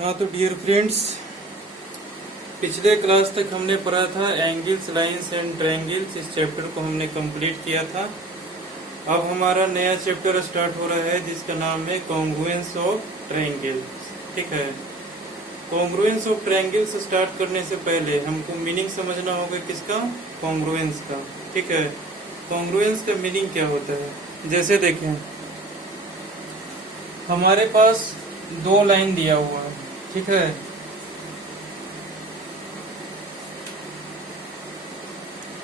हाँ तो dear friends, पिछले क्लास तक हमने पढ़ा था एंगल्स, लाइंस एंड ट्रायंगल्स। इस चैप्टर को हमने कंप्लीट किया था। अब हमारा नया चैप्टर स्टार्ट हो रहा है जिसका नाम है कॉन्ग्रुएंस ऑफ ट्रायंगल्स। ठीक है, कॉन्ग्रुएंस ऑफ ट्रायंगल्स स्टार्ट करने से पहले हमको मीनिंग समझना होगा किसका, कॉन्ग्रुएंस का। ठीक है, कॉन्ग्रुएंस का मीनिंग क्या होता है। जैसे देखें, हमारे पास दो लाइन दिया हुआ है। ठीक है,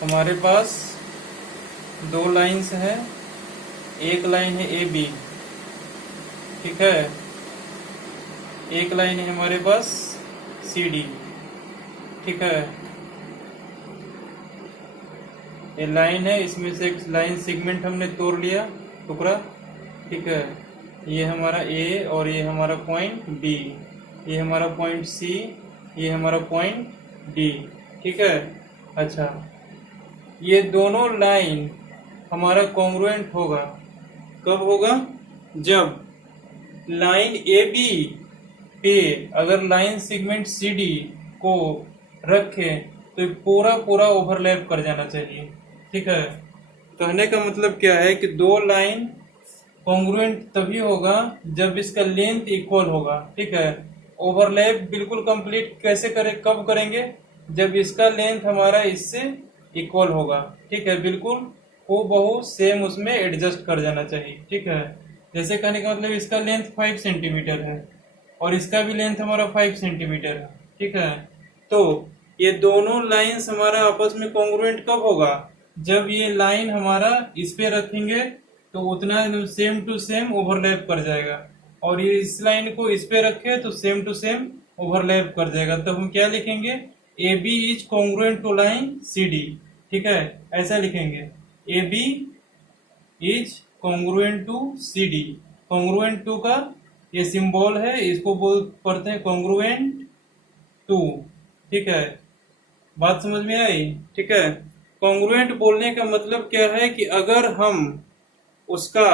हमारे पास दो लाइंस है। एक लाइन है ए बी। ठीक है, एक लाइन है हमारे पास सी डी। ठीक है, ये लाइन है, इसमें से एक लाइन सेगमेंट हमने तोड़ लिया, टुकड़ा। ठीक है, ये हमारा ए और ये हमारा पॉइंट बी, ये हमारा पॉइंट सी, ये हमारा पॉइंट डी। ठीक है, अच्छा, ये दोनों लाइन हमारा कॉन्ग्रुएंट होगा। कब होगा? जब लाइन ए बी पे अगर लाइन सेगमेंट सी डी को रखे तो पूरा पूरा ओवरलैप कर जाना चाहिए। ठीक है, कहने का मतलब क्या है कि दो लाइन कॉन्ग्रुएंट तभी होगा जब इसका लेंथ इक्वल होगा। ठीक है, ओवरलैप बिल्कुल कंप्लीट कैसे करें, कब करेंगे? जब इसका लेंथ हमारा इससे इक्वल होगा। ठीक है, बिल्कुल हूबहू सेम उसमें एडजस्ट कर जाना चाहिए। ठीक है, जैसे कहने का मतलब इसका लेंथ 5 सेंटीमीटर है और इसका भी लेंथ हमारा 5 सेंटीमीटर है। ठीक है, तो ये दोनों लाइंस हमारा आपस में कॉन्ग्रुएंट कब होगा? जब ये लाइन हमारा इस पे रखेंगे तो उतना सेम टू सेम ओवरलैप कर जाएगा, और ये इस लाइन को इस पे रखे तो सेम टू सेम ओवरलैप कर जाएगा। तब हम क्या लिखेंगे? A B is congruent to line C D. ठीक है, ऐसा लिखेंगे, A B is congruent to C D. Congruent to का ये सिंबल है, इसको पढ़ते हैं कॉन्ग्रुएंट टू। ठीक है, बात समझ में आई? ठीक है, कॉन्ग्रुएंट बोलने का मतलब क्या है कि अगर हम उसका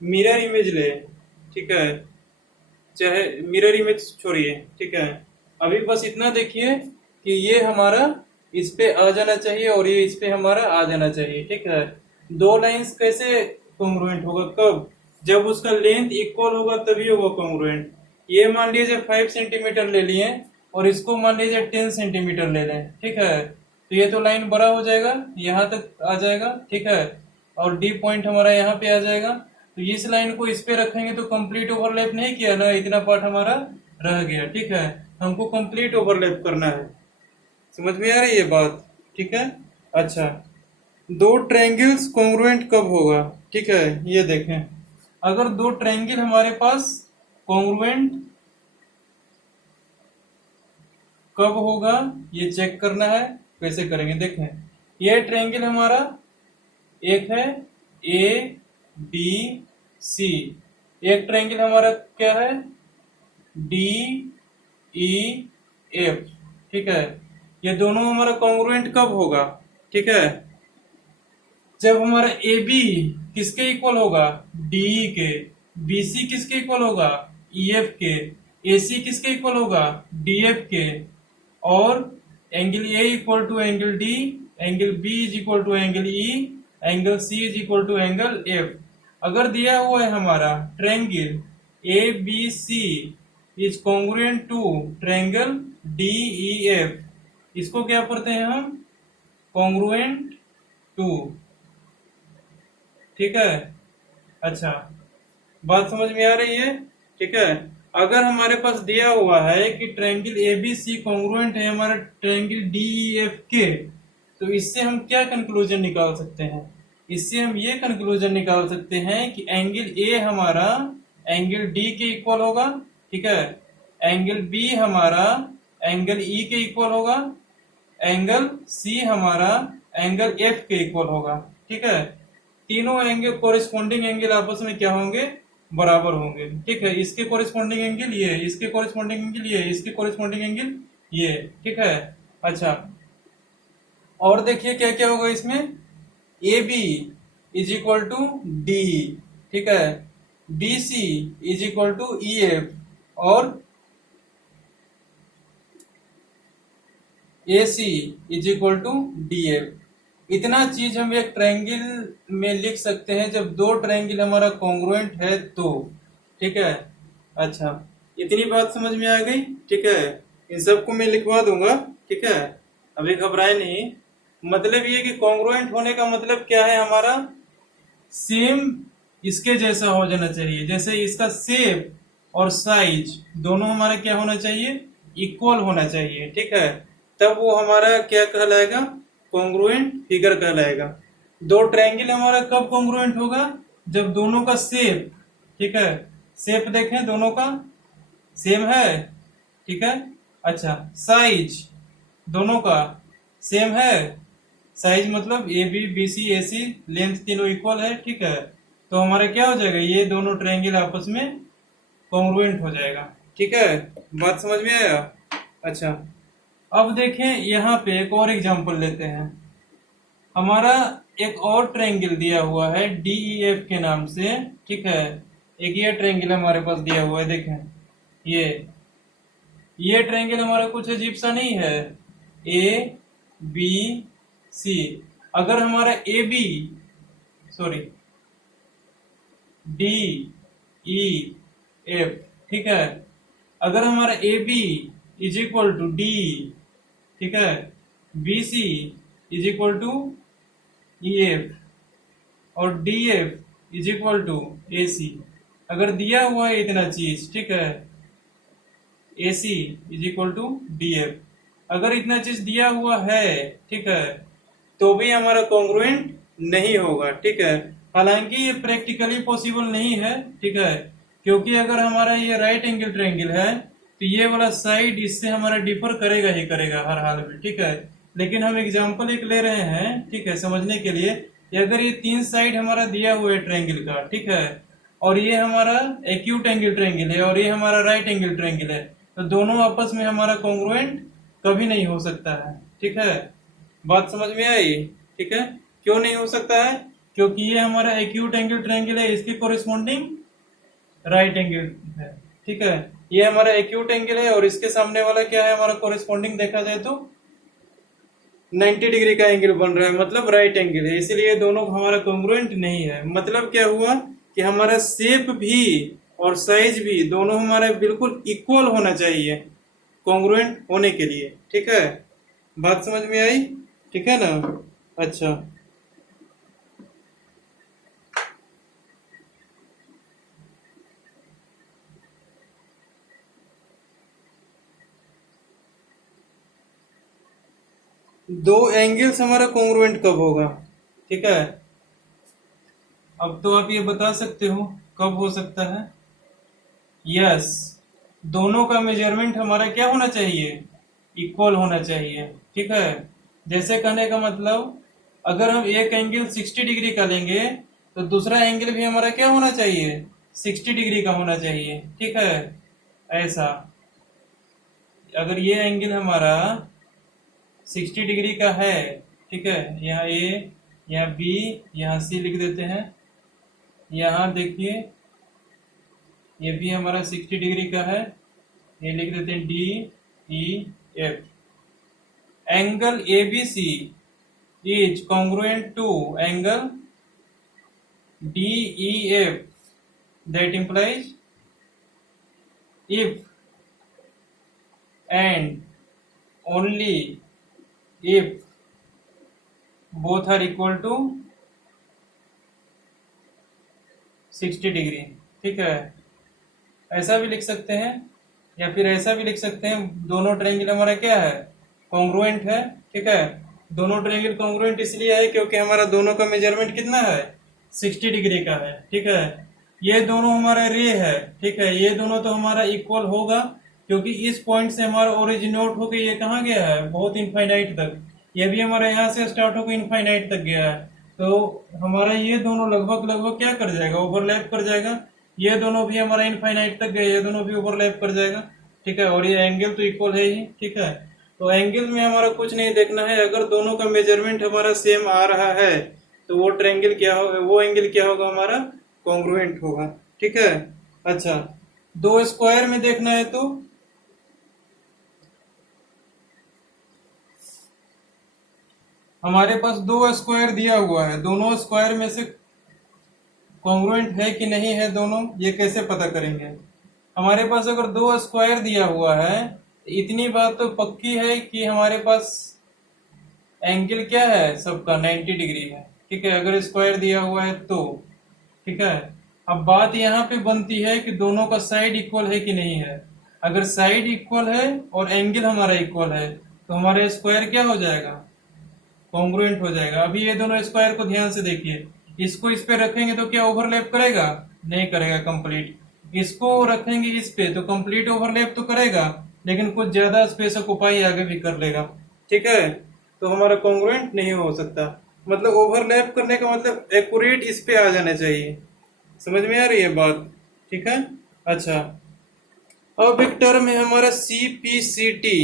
मिरर इमेज ले, ठीक है, चाहे मिरर इमेज छोड़िए। ठीक है, अभी बस इतना देखिए कि ये हमारा इस पे आ जाना चाहिए और ये इस पे हमारा आ जाना चाहिए। ठीक है, दो लाइंस कैसे कॉन्ग्रुएंट होगा? कब? जब उसका लेंथ इक्वल होगा तभी होगा कॉन्ग्रुएंट। ये मान लीजिए 5 सेंटीमीटर ले लिए और इसको मान लीजिए 10 सेंटीमीटर ले लें। ठीक है, तो ये तो लाइन बड़ा हो जाएगा, यहाँ तक आ जाएगा। ठीक है, और डी पॉइंट हमारा यहाँ पे आ जाएगा। तो इस लाइन को इस पे रखेंगे तो कंप्लीट ओवरलैप नहीं किया ना, इतना पार्ट हमारा रह गया। ठीक है, हमको कंप्लीट ओवरलैप करना है। समझ में आ रही है बात? ठीक है, अच्छा, दो ट्रायंगल्स कॉन्ग्रुएंट कब होगा? ठीक है, ये देखें, अगर दो ट्रायंगल हमारे पास कॉन्ग्रुएंट कब होगा ये चेक करना है। कैसे करेंगे? देखें, ये ट्रायंगल हमारा एक है ए बी सी, एक ट्रायंगल हमारा क्या है डी ई एफ। ठीक है, ये दोनों हमारा कॉन्ग्रुएंट कब होगा? ठीक है, जब हमारा ए बी किसके इक्वल होगा? डीई के। बी सी किसके इक्वल होगा? ई एफ के। ए सी किसके इक्वल होगा? डी एफ के। और angle A equal to angle D, angle B is equal to angle E, angle C is equal to angle F. अगर दिया हुआ है हमारा triangle A B C is congruent to triangle D E F, इसको क्या पढ़ते हैं हम? Congruent to. ठीक है, अच्छा, बात समझ में आ रही है? ठीक है, अगर हमारे पास दिया हुआ है कि triangle A B C congruent है हमारा ट्रायंगल डी ई एफ के, तो इससे हम क्या कंक्लूजन निकाल सकते हैं? इससे हम ये कंक्लूजन निकाल सकते हैं कि एंगल ए हमारा एंगल डी के इक्वल होगा। ठीक है, एंगल बी हमारा एंगल ई के इक्वल होगा, एंगल सी हमारा एंगल एफ के इक्वल होगा। ठीक है, तीनों एंगल कोरिस्पोंडिंग एंगल आपस में क्या होंगे? बराबर होंगे। ठीक है, इसके कोरिस्पोंडिंग एंगल ये, इसके कोरिस्पोंडिंग एंगल ये, इसके कोरिस्पोंडिंग एंगल ये। ठीक है, अच्छा, और देखिए क्या क्या होगा इसमें? A B is equal to D. ठीक है, B C is equal to E F, और A C is equal to D F. इतना चीज हम एक ट्रायंगल में लिख सकते हैं जब दो ट्रायंगल हमारा कॉन्ग्रुएंट है तो। ठीक है, अच्छा इतनी बात समझ में आ गई। ठीक है, इन सबको मैं लिखवा दूंगा। ठीक है, अभी घबराए नहीं। मतलब ये कि कॉन्ग्रुएंट होने का मतलब क्या है, हमारा सेम इसके जैसा हो जाना चाहिए। जैसे इसका शेप और साइज दोनों हमारा क्या होना चाहिए, इक्वल होना चाहिए। ठीक है, तब वो हमारा क्या कहलाएगा, कॉन्ग्रुएंट फिगर कहलाएगा। दो ट्रायंगल हमारा कब कॉन्ग्रुएंट होगा, जब दोनों का शेप, ठीक है, शेप देखें दोनों का सेम है। ठीक है, अच्छा साइज दोनों का सेम है। साइज मतलब A B B C A C length तीनों इक्वल है। ठीक है, तो हमारा क्या हो जाएगा, ये दोनों ट्रायंगल आपस में कॉन्ग्रुएंट हो जाएगा। ठीक है, बात समझ में आया। अच्छा अब देखें यहाँ पे एक और एग्जांपल लेते हैं। हमारा एक और ट्रायंगल दिया हुआ है DEF के नाम से। ठीक है, एक ये ट्रायंगल हमारे पास दिया हुआ है, देखें ये ट्रायंगल हमारा कुछ अजीब सा नहीं है, ए बी सी। अगर हमारा A B sorry D E F, ठीक है, अगर हमारा A B is equal to D, ठीक है, B C is equal to E F और D F is equal to A C, अगर दिया हुआ है इतना चीज, ठीक है, A C is equal to D F, अगर इतना चीज दिया हुआ है, ठीक है, तो भी हमारा कॉन्ग्रुएंट नहीं होगा। ठीक है, हालांकि ये प्रैक्टिकली पॉसिबल नहीं है। ठीक है, क्योंकि अगर हमारा ये राइट एंगल ट्रायंगल है तो ये वाला साइड इससे हमारा डिफर करेगा ही करेगा हर हाल में। ठीक है, लेकिन हम एग्जांपल एक ले रहे हैं, ठीक है, समझने के लिए कि अगर ये तीन साइड हमारा दिया हुआ है ट्रायंगल का, ठीक है, और ये हमारा एक्यूट एंगल ट्रायंगल है और ये हमारा राइट एंगल ट्रायंगल है, तो दोनों आपस में हमारा कॉन्ग्रुएंट कभी नहीं हो सकता है। ठीक है, बात समझ में आई। ठीक है, क्यों नहीं हो सकता है, क्योंकि ये हमारा एक्यूट एंगल ट्रायंगल है, इसके कोरिस्पोंडिंग राइट एंगल है। ठीक है, ये हमारा एक्यूट एंगल है और इसके सामने वाला क्या है, हमारा कोरिस्पोंडिंग देखा जाए तो 90 डिग्री का एंगल बन रहा है, मतलब राइट एंगल है, इसलिए दोनों हमारा कॉन्ग्रुएंट नहीं है। मतलब क्या हुआ कि हमारा शेप भी और साइज भी दोनों हमारे बिल्कुल इक्वल होना चाहिए कॉन्ग्रुएंट होने के लिए। ठीक है, बात समझ में आई। ठीक है ना, अच्छा दो एंगल्स हमारा कॉन्ग्रुएंट कब होगा। ठीक है, अब तो आप ये बता सकते हो कब हो सकता है। यस, दोनों का मेजरमेंट हमारा क्या होना चाहिए, इक्वल होना चाहिए। ठीक है, जैसे कहने का मतलब अगर हम एक एंगल 60 डिग्री का लेंगे तो दूसरा एंगल भी हमारा क्या होना चाहिए, 60 डिग्री का होना चाहिए। ठीक है, ऐसा अगर ये एंगल हमारा 60 डिग्री का है, ठीक है, यहाँ ए, यहाँ बी, यहाँ सी लिख देते हैं, यहाँ देखिए ये भी हमारा 60 डिग्री का है, ये लिख देते हैं D E F. Angle A B C is congruent to angle D E F, that implies if and only if both are equal to 60 degree. ठीक है, ऐसा भी लिख सकते हैं या फिर ऐसा भी लिख सकते हैं, दोनों ट्रायंगल हमारा क्या है, कॉन्ग्रुएंट है। ठीक है, दोनों ट्रायंगल कॉन्ग्रुएंट इसलिए है क्योंकि हमारा दोनों का मेजरमेंट कितना है, 60 डिग्री का है। ठीक है, ये दोनों हमारा रे है। ठीक है, ये दोनों तो हमारा इक्वल होगा क्योंकि इस पॉइंट से हमारा ओरिजिनेट होकर ये कहाँ गया है, बहुत इनफाइनाइट तक, ये भी हमारा यहाँ से स्टार्ट होकर इनफाइनाइट तक गया है, तो हमारा ये दोनों लगभग लगभग क्या कर जाएगा, ओवरलैप कर जाएगा। ये दोनों भी हमारा इनफाइनाइट तक गए, ये दोनों भी ओवरलैप कर जाएगा। ठीक है, और ये एंगल तो इक्वल है ही। ठीक है, तो एंगल में हमारा कुछ नहीं देखना है, अगर दोनों का मेजरमेंट हमारा सेम आ रहा है तो वो ट्रायंगल क्या होगा, वो एंगल क्या होगा, हमारा कॉन्ग्रुएंट होगा। ठीक है, अच्छा दो स्क्वायर में देखना है तो हमारे पास दो स्क्वायर दिया हुआ है, दोनों स्क्वायर में से कॉन्ग्रुएंट है कि नहीं है दोनों, ये कैसे पता करेंगे? हमारे पास अगर दो स्क्वायर दिया हुआ है, इतनी बात तो पक्की है कि हमारे पास एंगल क्या है सबका 90 डिग्री है, ठीक है, अगर स्क्वायर दिया हुआ है तो, ठीक है। अब बात यहाँ पे बनती है कि दोनों का साइड इक्वल है कि नहीं है। अगर साइड इक्वल है और एंगल हमारा इक्वल है तो हमारा स्क्वायर क्या हो जाएगा, कॉन्ग्रुएंट हो जाएगा। अभी ये दोनों स्क्वायर को ध्यान से देखिए, इसको इस पे रखेंगे तो क्या ओवरलैप करेगा? नहीं करेगा कंप्लीट। इसको रखेंगे इस पे तो कंप्लीट ओवरलैप तो करेगा, लेकिन कुछ ज्यादा स्पेस ऑक्युपाई आगे भी कर लेगा, ठीक है। तो हमारा कॉन्ग्रुएंट नहीं हो सकता। मतलब ओवरलैप करने का मतलब एक्यूरेट इस पे आ जाना चाहिए। समझ में आ रही है बात? ठीक है। अच्छा, अब एक टर्म है हमारा सीपीसीटी,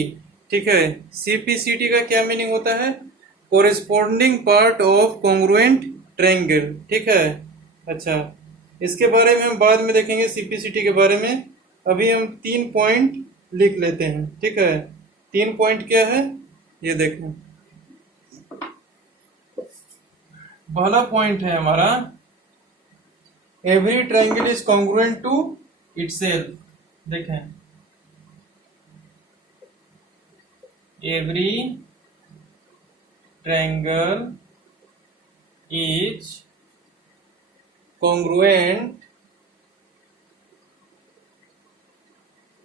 ठीक है। सीपीसीटी का क्या मीनिंग होता है? कोरिस्पोंडिंग पार्ट ऑफ कॉन्ग्रुएंट ट्रायंगल, ठीक है। अच्छा, इसके बारे में हम बाद में देखेंगे सीपीसीटी के बारे में। अभी हम 3 पॉइंट लिख लेते हैं, ठीक है। 3 पॉइंट क्या है ये देखें। पहला पॉइंट है हमारा, every triangle is congruent to itself. देखें, every triangle is congruent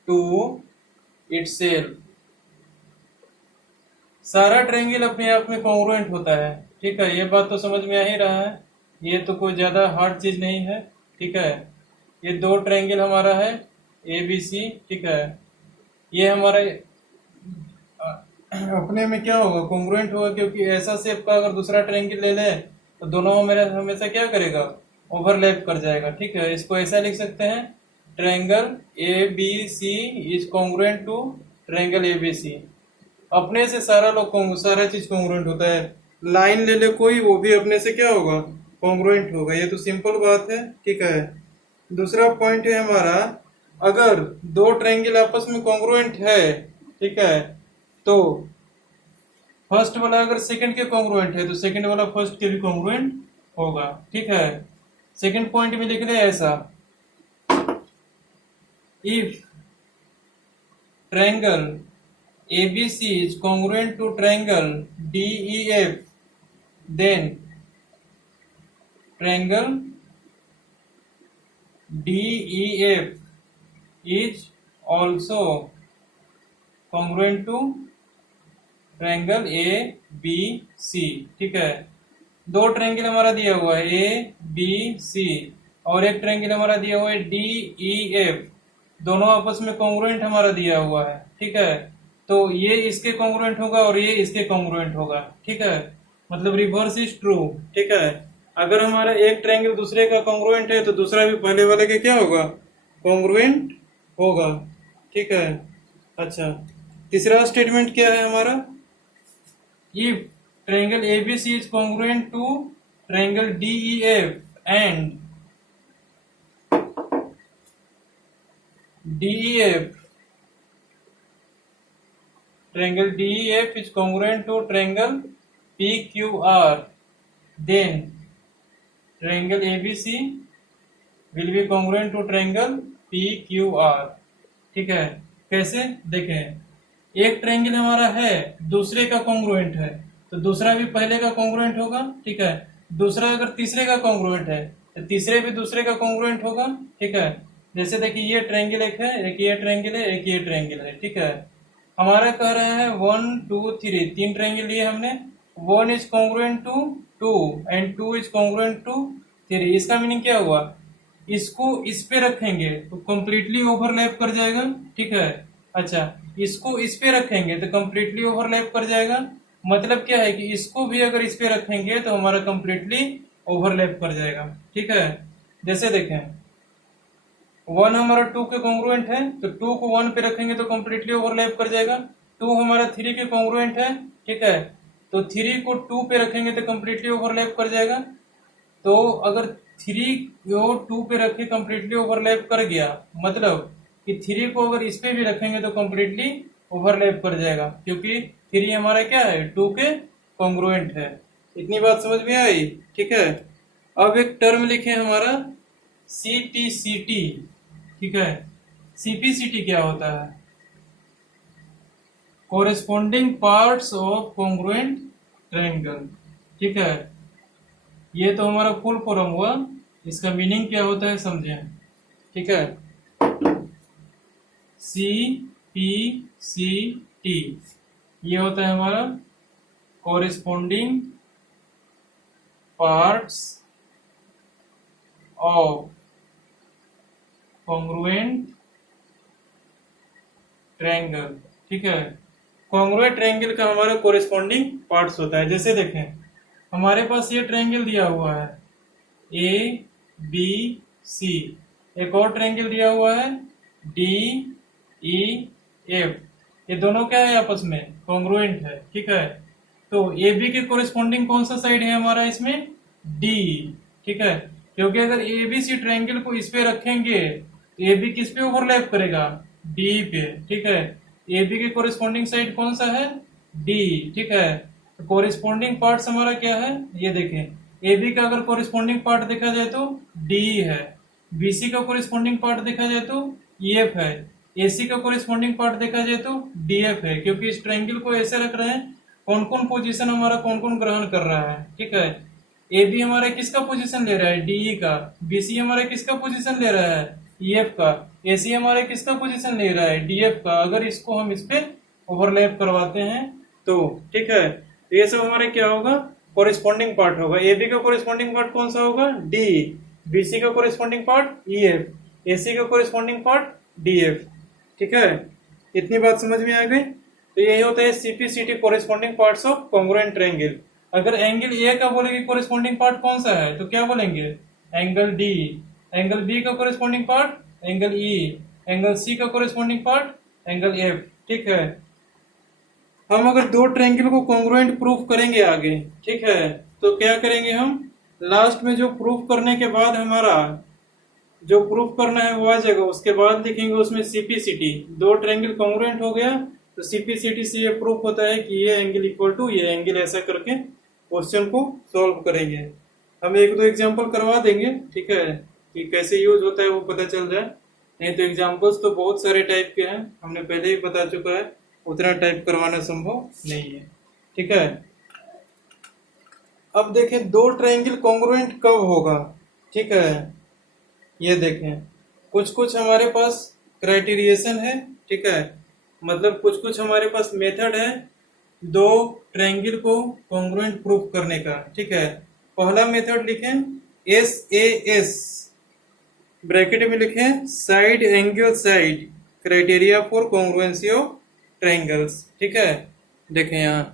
to itself. सारा ट्रायंगल अपने आप में कॉन्ग्रुएंट होता है, ठीक है। ये बात तो समझ में आ ही रहा है, ये तो कोई ज्यादा हार्ड चीज नहीं है, ठीक है। ये दो ट्रायंगल हमारा है ए बी सी, ठीक है। ये हमारा अपने में क्या होगा, कॉन्ग्रुएंट होगा, क्योंकि ऐसा शेप का अगर दूसरा ट्रायंगल ले लें तो दोनों हमें हमेशा क्या करेगा, ओवरलैप कर जाएगा, ठीक है। इसको ऐसा लिख सकते हैं, triangle A B C is congruent to triangle A B C. अपने से सारा सारा चीज कॉन्ग्रुएंट होता है। लाइन ले ले कोई, वो भी अपने से क्या होगा, कॉन्ग्रुएंट होगा। ये तो सिंपल बात है, ठीक है। दूसरा पॉइंट है हमारा, अगर दो ट्रायंगल आपस में कॉन्ग्रुएंट है, ठीक है, तो फर्स्ट वाला अगर सेकंड के कॉन्ग्रुएंट है तो सेकंड वाला फर्स्ट के भी कॉन्ग्रुएंट होगा, ठीक है। सेकंड पॉइंट में लिख ले ऐसा, if triangle ABC is congruent to triangle DEF, then triangle DEF is also congruent to triangle ABC, ठीक है। दो ट्रायंगल हमारा दिया हुआ है ABC और एक ट्रायंगल हमारा दिया हुआ है DEF, दोनों आपस में कॉन्ग्रुएंट हमारा दिया हुआ है, ठीक है। तो ये इसके कॉन्ग्रुएंट होगा और ये इसके कॉन्ग्रुएंट होगा, ठीक है। मतलब रिवर्स इज ट्रू, ठीक है। अगर हमारा एक ट्रायंगल दूसरे का कॉन्ग्रुएंट है तो दूसरा भी पहले वाले के क्या होगा, कॉन्ग्रुएंट होगा, ठीक है। अच्छा, तीसरा स्टेटमेंट क्या है हमारा, if triangle ABC is congruent to triangle DEF and DEF triangle DEF is congruent to triangle PQR, then triangle ABC will be congruent to triangle PQR, ठीक है। कैसे देखें, एक ट्रायंगल हमारा है दूसरे का कॉन्ग्रुएंट है तो दूसरा भी पहले का कॉन्ग्रुएंट होगा, ठीक है। दूसरा अगर तीसरे का कॉन्ग्रुएंट है तो तीसरे भी दूसरे का कॉन्ग्रुएंट होगा, ठीक है। जैसे देखिए ये ट्रायंगल एक है, एक ये ट्रायंगल है, एक ये ट्रायंगल है, ठीक है। हमारा कह रहा है 1 2 3, 3 ट्रायंगल लिए हमने, 1 is congruent to 2 and 2 is congruent to 3। इसका मीनिंग क्या हुआ, इसको इस पे रखेंगे तो कंप्लीटली ओवरलैप कर जाएगा, ठीक है। अच्छा, इसको इस पे रखेंगे तो कंप्लीटली ओवरलैप कर जाएगा। मतलब क्या है कि इसको भी अगर इस पे रखेंगे तो हमारा कंप्लीटली ओवरलैप कर जाएगा, ठीक है। जैसे देखें 1 हमारा 2 के कॉन्ग्रुएंट है तो 2 को 1 पे रखेंगे तो कंप्लीटली ओवरलैप कर जाएगा। 2 हमारा 3 के कॉन्ग्रुएंट है, ठीक है, तो 3 को 2 पे रखेंगे तो कंप्लीटली ओवरलैप कर जाएगा। तो अगर 3 को 2 पे रखे कंप्लीटली ओवरलैप कर गया, मतलब कि 3 को अगर इस पे भी रखेंगे तो कंप्लीटली ओवरलैप कर जाएगा, क्योंकि 3 हमारा क्या है 2 के कॉन्ग्रुएंट है। इतनी बात समझ में आई, ठीक है। अब एक टर्म लिखे हमारा CPCT, ठीक है। CPCT क्या होता है? Corresponding parts of congruent triangle, ठीक है। ये तो हमारा फुल फॉर्म हुआ, इसका मीनिंग क्या होता है समझें, ठीक है। CPCT ये होता है हमारा corresponding parts of congruent triangle, ठीक है। कॉन्ग्रुएंट ट्रायंगल का हमारा कोरेस्पोंडिंग पार्ट्स होता है। जैसे देखें, हमारे पास ये ट्रायंगल दिया हुआ है ABC, एक और ट्रायंगल दिया हुआ है DEF। ये दोनों क्या है? आपस में कॉन्ग्रुएंट है, ठीक है। तो AB के कोरेस्पोंडिंग कौन सा साइड है हमारा इसमें? D, ठीक है। क्योंकि अगर ABC ट्रायंगल को इस पे रखेंगे तो AB किस पे ओवरलैप करेगा? D पे, ठीक है। AB के कोरेस्पोंडिंग साइड कौन सा है? D, ठीक है। तो कोरिस्पोंडिंग पार्ट्स हमारा क्या है? ये देखें, AB का अगर कोरिस्पोंडिंग पार्ट देखा जाए तो DE है, BC का कोरिस्पोंडिंग पार्ट देखा जाए तो EF है, AC का कोरिस्पोंडिंग पार्ट देखा जाए तो DF है। क्योंकि इस ट्रायंगल को ऐसे रख रहे हैं, कौन कौन पोजीशन हमारा कौन कौन ग्रहण कर रहा है, ठीक है। AB हमारा किसका पोजीशन ले रहा है? DE का। BC हमारा किसका पोजीशन ले रहा है? EF का। AC हमारा किसका पोजीशन ले रहा है? DF का। अगर इसको हम इस पे ओवरलैप करवाते हैं तो, ठीक है। तो ये सब हमारे क्या होगा? कोरिस्पोंडिंग पार्ट होगा। AB का कोरिस्पोंडिंग पार्ट कौन सा होगा? D। BC का कोरिस्पोंडिंग पार्ट EF। AC का कोरिस्पोंडिंग पार्ट DF, ठीक है। इतनी बात समझ में आ गई? तो यही होता है CPCT, corresponding parts of congruent triangle. अगर एंगल ए का बोलेंगे कोरिस्पोंडिंग पार्ट कौन सा है, तो क्या बोलेंगे? Angle D। एंगल B का corresponding part angle E। Angle C का कोरिस्पोंडिंग पार्ट एंगल F, ठीक है। हम अगर दो ट्रायंगल को कॉन्ग्रुएंट प्रूफ करेंगे आगे, ठीक है, तो क्या करेंगे हम? लास्ट में जो प्रूफ करने के बाद हमारा जो प्रूफ करना है वो आ जाएगा, उसके बाद लिखेंगे उसमें CPCT। दो ट्रायंगल कॉन्ग्रुएंट हो गया तो CPCT से ये प्रूफ होता है कि ये एंगल इक्वल टू ये एंगल, ऐसा करके क्वेश्चन को सॉल्व करेंगे। हम एक दो एग्जांपल करवा देंगे, ठीक है, कि कैसे यूज होता है वो पता चल जाए। नहीं तो एग्जांपल्स तो बहुत सारे टाइप के हैं, हमने पहले ही बता चुका है, उतना टाइप करवाना संभव नहीं है, ठीक है। अब देखें दो ट्रायंगल कॉन्ग्रुएंट कब होगा, ठीक है। ये देखें, कुछ कुछ हमारे पास क्राइटेरिएशन है, ठीक है, मतलब कुछ कुछ हमारे पास मेथड है दो ट्रायंगल को कॉन्ग्रुएंट प्रूफ करने का, ठीक है। पहला मेथड लिखें SAS, ब्रैकेट में लिखें side angle side, criteria for congruency of triangles, ठीक है। देखें यहाँ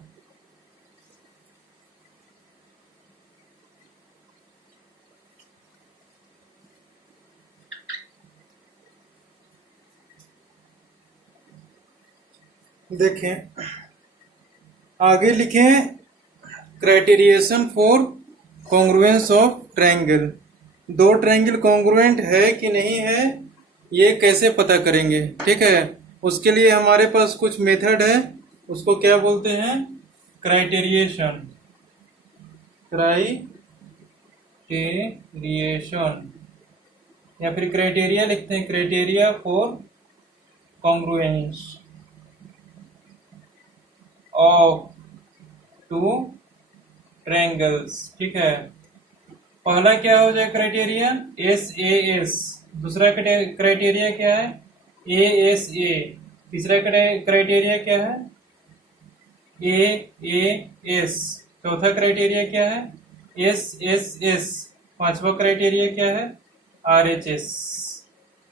देखें, आगे लिखें क्राइटेरिएशन फॉर कॉन्ग्रुएंस ऑफ ट्रायंगल। दो ट्रायंगल कॉन्ग्रुएंट है कि नहीं है ये कैसे पता करेंगे, ठीक है। उसके लिए हमारे पास कुछ मेथड है, उसको क्या बोलते हैं? क्राइटेरिएशन, या फिर क्राइटेरिया लिखते हैं, criteria for congruence of two triangles, ठीक है। पहला क्या हो जाए क्राइटेरिया? SAS। दूसरा क्राइटेरिया क्या है? ASA। तीसरा क्राइटेरिया क्या है? AAS। चौथा क्राइटेरिया क्या है? SSS। पांचवा क्राइटेरिया क्या है? RHS,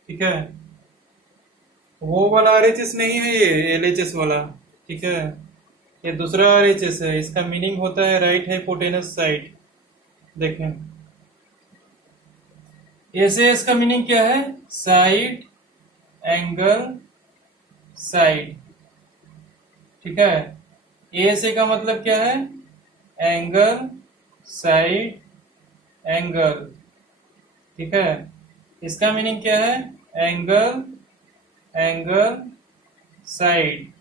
ठीक है। वो वाला RHS नहीं है, ये LHS वाला, ठीक है। ये दूसरा RHS है, इसका मीनिंग होता है राइट हाइपोटेनस साइड। देखें SAS का मीनिंग क्या है? साइड एंगल साइड, ठीक है। ASA का मतलब क्या है? एंगल साइड एंगल, ठीक है। इसका मीनिंग क्या है? एंगल एंगल साइड,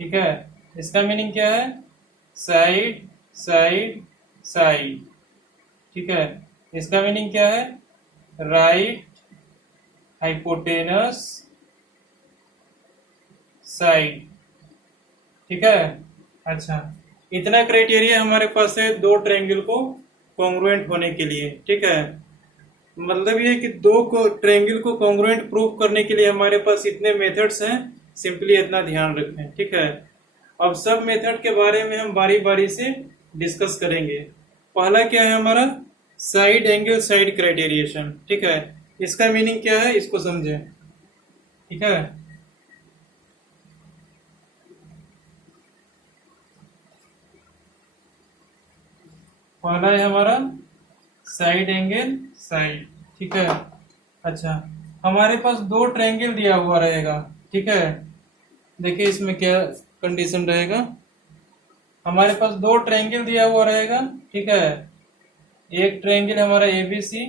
ठीक है। इसका मीनिंग क्या है? Side side side. ठीक है, इसका मीनिंग क्या है? Right hypotenuse side. ठीक है, अच्छा, इतना क्राइटेरिया हमारे पास है दो ट्रायंगल को कॉन्ग्रुएंट होने के लिए। ठीक है, मतलब ये कि दो को ट्रायंगल को कॉन्ग्रुएंट प्रूव करने के लिए हमारे पास इतने मेथड्स हैं, सिंपली इतना ध्यान रखें। ठीक है, अब सब मेथड के बारे में हम बारी बारी से डिस्कस करेंगे। पहला क्या है हमारा? Side angle side criterion. ठीक है, इसका मीनिंग क्या है इसको समझें। ठीक है, पहला है हमारा साइड एंगल साइड। ठीक है, अच्छा, हमारे पास दो ट्रायंगल दिया हुआ रहेगा। ठीक है, देखिए इसमें क्या कंडीशन रहेगा। हमारे पास दो ट्रायंगल दिया हुआ रहेगा। ठीक है, एक ट्रायंगल हमारा एबीसी,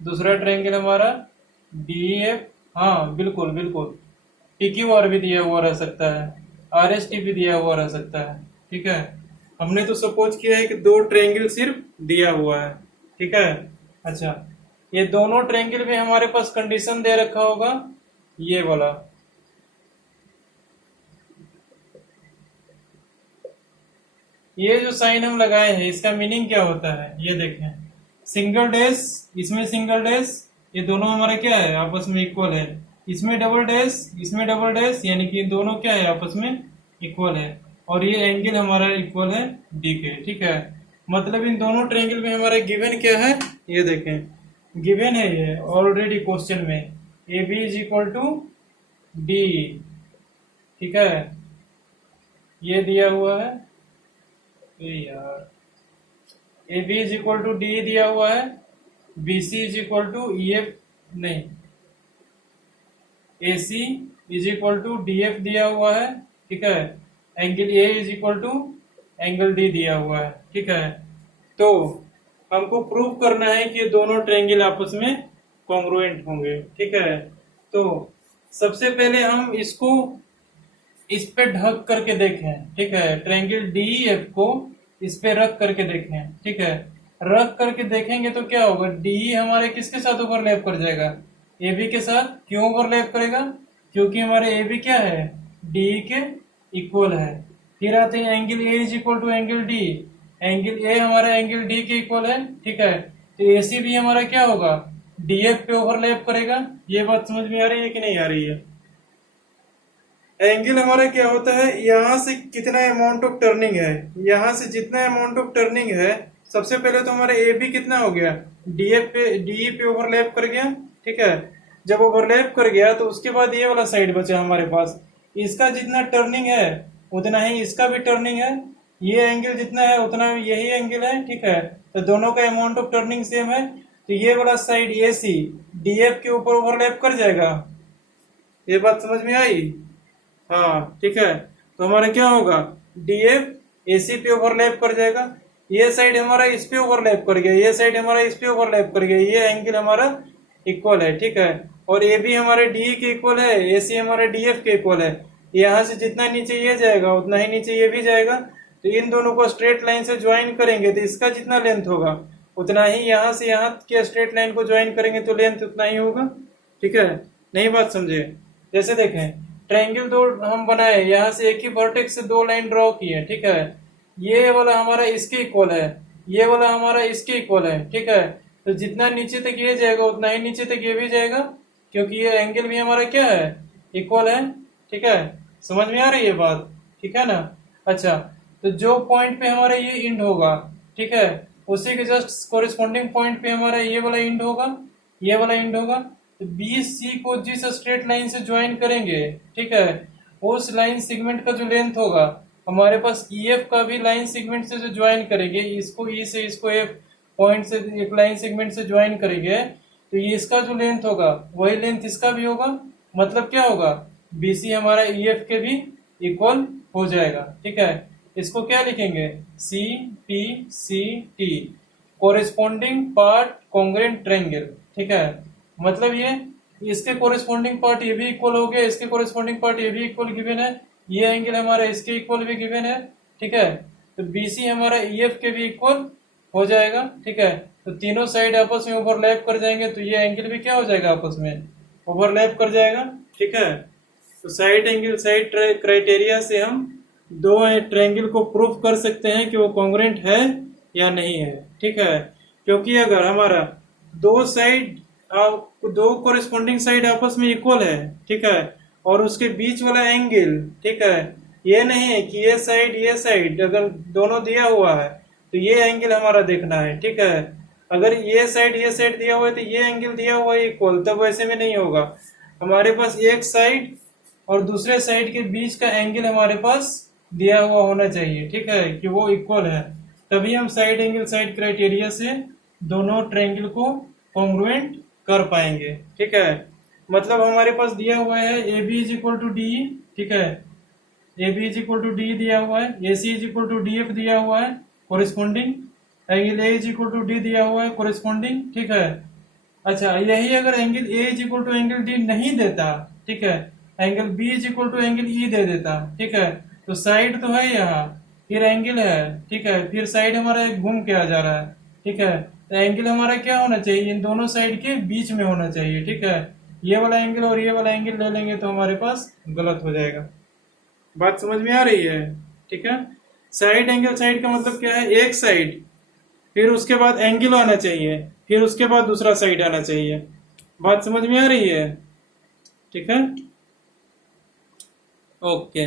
दूसरा ट्रायंगल हमारा डीएफ। हाँ बिल्कुल बिल्कुल, पीक्यूआर भी दिया हुआ रह सकता है, आरएसटी भी दिया हुआ रह सकता है। ठीक है, हमने तो सपोज किया है कि दो ट्रायंगल सिर्फ दिया हुआ है। ठीक है, अच्छा, ये दोनों ट्रायंगल में हमारे पास कंडीशन दे रखा होगा ये वाला। ये जो साइन हम लगाए हैं इसका मीनिंग क्या होता है ये देखें। सिंगल डैश, इसमें सिंगल डैश, ये दोनों हमारे क्या है? आपस में इक्वल है। इसमें डबल डैश, इसमें डबल डैश, यानी कि दोनों क्या है? आपस में इक्वल है। और ये एंगल हमारा इक्वल है डी के। ठीक है, मतलब इन दोनों ट्रायंगल में हमारा गिवन क्या है ये देखें। गिवन है ये ऑलरेडी क्वेश्चन में, A B is equal to D. ठीक है, ये दिया हुआ है यार, A B is equal to D दिया हुआ है, B C is equal to E F, नहीं, A C is equal to D F दिया हुआ है। ठीक है, angle A is equal to angle D दिया हुआ है। ठीक है, तो हमको प्रूव करना है कि ये दोनों ट्रायंगल आपस में कॉन्ग्रुएंट होंगे। ठीक है, तो सबसे पहले हम इसको इस पे ढक करके देखें। ठीक है, ट्रायंगल डी एफ को इस पे रख करके देखें। ठीक है, रख करके देखेंगे तो क्या होगा? डी हमारे किसके साथ ओवरलैप कर जाएगा? ए बी के साथ। क्यों ओवरलैप करेगा? क्योंकि हमारे ए बी क्या है? डी के इक्वल है। फिर आते हैं angle A is equal to angle D, angle A हमारा एंगल डी के इक्वल है। ठीक है, तो ए सी भी हमारा क्या होगा? डी एफ पे ओवरलैप करेगा। ये बात समझ में आ रही है कि नहीं आ रही है? एंगल हमारा क्या होता है? यहाँ से कितना अमाउंट ऑफ टर्निंग है, यहाँ से जितना अमाउंट ऑफ टर्निंग है, सबसे पहले तो हमारा ए बी कितना हो गया? डीएफ पे, डी पे ओवरलैप कर गया। ठीक है, जब ओवरलैप कर गया तो उसके बाद ये वाला साइड बचा हमारे पास, इसका जितना टर्निंग है उतना ही इसका भी टर्निंग है, ये एंगल जितना है उतना यही एंगल है। ठीक है, तो दोनों का अमाउंट ऑफ टर्निंग सेम है, तो ये वाला साइड ए सी डीएफ के ऊपर ओवरलैप कर जाएगा। ये बात समझ में आई? हाँ, ठीक है, तो हमारा क्या होगा? डीएफ एसी पे ओवरलैप कर जाएगा, ये साइड हमारा इस पे ओवरलैप कर गया, ये साइड हमारा इस पे ओवरलैप कर गया, ये एंगल हमारा इक्वल है। ठीक है, और ए बी हमारे डी के इक्वल है, ए सी हमारे डीएफ के इक्वल है। यहाँ से जितना नीचे ये जाएगा उतना ही नीचे ये भी जाएगा, तो इन दोनों को स्ट्रेट लाइन से ज्वाइन करेंगे तो इसका जितना लेंथ होगा उतना ही यहाँ से यहाँ के स्ट्रेट लाइन को ज्वाइन करेंगे तो लेंथ उतना ही होगा। ठीक है, नहीं बात समझे? जैसे देखें, ट्रायंगल दो हम बनाए, यहाँ से एक ही वर्टेक्स से दो लाइन ड्रॉ किए। ठीक है, ये वाला हमारा इसके इक्वल है, ये वाला हमारा इसके इक्वल है। ठीक है, तो जितना नीचे तक ये जाएगा उतना ही नीचे तक ये भी जाएगा, क्योंकि ये एंगल भी हमारा क्या है? इक्वल है। ठीक है, समझ में आ रही है बात? ठीक है ना? अच्छा, तो जो पॉइंट पे हमारा ये इंड होगा, ठीक है, उसी के जस्ट कोरिस्पॉन्डिंग पॉइंट पे हमारा ये वाला इंड होगा, ये वाला इंड होगा। तो बी सी को जिस स्ट्रेट लाइन से ज्वाइन करेंगे, ठीक है, उस लाइन सेगमेंट का जो लेंथ होगा, हमारे पास ई एफ का भी लाइन सेगमेंट से जो ज्वाइन करेंगे, इसको ई से इसको एफ पॉइंट से एक लाइन सेगमेंट से ज्वाइन करेंगे, तो ये इसका जो लेंथ होगा वही लेंथ इसका भी होगा। मतलब क्या होगा? बी सी हमारा ई एफ के भी इक्वल हो जाएगा। ठीक है, इसको क्या लिखेंगे? C P C T, corresponding part congruent triangle. ठीक है, मतलब ये इसके कोरिस्पॉन्डिंग पार्ट ये भी इक्वल हो गया, इसके कोरिस्पॉन्डिंग पार्ट ये भी इक्वल गिवन है, ये एंगल हमारा इसके इक्वल भी गिवन है, ठीक है। तो BC हमारा EF के भी इक्वल हो जाएगा, ठीक है। तो तीनों साइड आपस में ओवरलैप कर जाएंगे, तो ये एंगल भी क्या हो जाएगा, आपस में ओवरलैप कर जाएगा, ठीक है। तो साइड एंगल साइड क्राइटेरिया से हम दो ट्रायंगल को प्रूव कर सकते हैं कि वो कॉन्ग्रुएंट है या नहीं है, ठीक है। क्योंकि अगर हमारा दो साइड दो कोरिस्पोंडिंग साइड आपस में इक्वल है, ठीक है, और उसके बीच वाला एंगल, ठीक है, ये नहीं है कि ये साइड अगर दोनों दिया हुआ है तो ये एंगल हमारा देखना है, ठीक है। अगर ये साइड दिया हुआ है तो ये एंगल दिया हुआ है इक्वल, तब वैसे में नहीं होगा। हमारे पास एक साइड और दूसरे साइड के बीच का एंगल हमारे पास दिया हुआ होना चाहिए, ठीक है, कि वो इक्वल है, तभी हम साइड एंगल साइड क्राइटेरिया से दोनों ट्रायंगल को कॉन्ग्रुएंट कर पाएंगे, ठीक है। मतलब हमारे पास दिया हुआ है AB is equal to D, ठीक है, AB is equal to D दिया हुआ है, AC is equal to DF दिया हुआ है corresponding, angle A is equal to D दिया हुआ है कोरिस्पोंडिंग, ठीक है। अच्छा, यही अगर angle A is equal to angle D नहीं देता, ठीक है, angle B is equal to angle E दे देता, ठीक है, तो साइड तो है यहाँ, फिर एंगल है, ठीक है, फिर साइड हमारा घूम के आ जा रहा है, ठीक है। तो एंगल हमारा क्या होना चाहिए, इन दोनों साइड के बीच में होना चाहिए, ठीक है। ये वाला एंगल और ये वाला एंगल ले लेंगे तो हमारे पास गलत हो जाएगा। बात समझ में आ रही है, ठीक है। साइड एंगल साइड का मतलब क्या है, एक साइड, फिर उसके बाद एंगल आना चाहिए, फिर उसके बाद दूसरा साइड आना चाहिए। बात समझ में आ रही है, ठीक है, ओके।